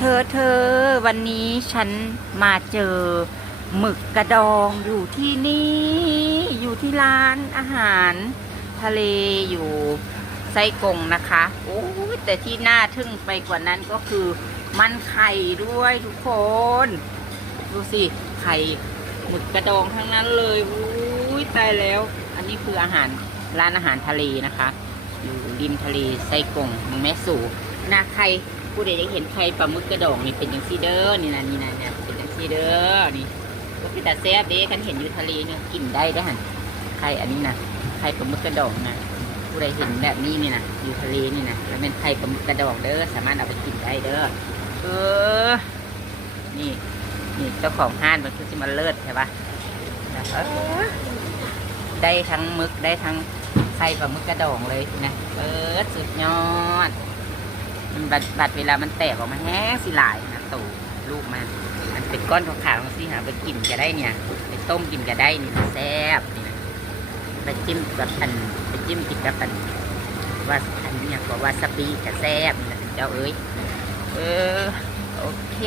เธอวันนี้ฉันมาเจอหมึกกระดองอยู่ที่นี่อยู่ที่ร้านอาหารทะเลอยู่ไส้กงนะคะโอ้ยแต่ที่น่าทึ่งไปกว่านั้นก็คือมันไข่ด้วยทุกคนดูสิไข่หมึกกระดองทั้งนั้นเลยอุ้ยตายแล้วอันนี้คืออาหารร้านอาหารทะเลนะคะอยู่ริมทะเลไส้กงเมืองแม่สู่นาไข่ผู้ใดได้เห็นไข่ปลาหมึกกระดองนี่เป็นจังซี่เด้อนี่นะเนี่ยเป็นจังซี่เด้อนี่ก็เป็นตาแซ่บเด้คันเห็นอยู่ทะเลเนี่ยกินได้เด้อหั่นไข่อันนี้นะไข่ปลาหมึกกระดองนะผู้ใดเห็นแบบนี้นี่นะอยู่ทะเลนี่นะแล้วเป็นไข่ปลาหมึกกระดองเด้อสามารถเอาไปกินได้เด้อนี่เจ้าของห้านมันคือจะมาเลิศใช่ปะได้ทั้งหมึกได้ทั้งไข่ปลาหมึกกระดองเลยนะสุดยอดมันบัดเวลามันแตกออกมาแห้งสิหลายนะตู่ลูกมันเป็นก้อนขาวๆสิหาไปกินจะได้เนี่ยไปต้มกินจะได้นี่แซ่บนี่นะไปจิ้มกับไปจิ้มกินกับว่าอันนี้กว่าวาซาบิกับแซ่บนี่นะเจ้าเอ้ยโอเค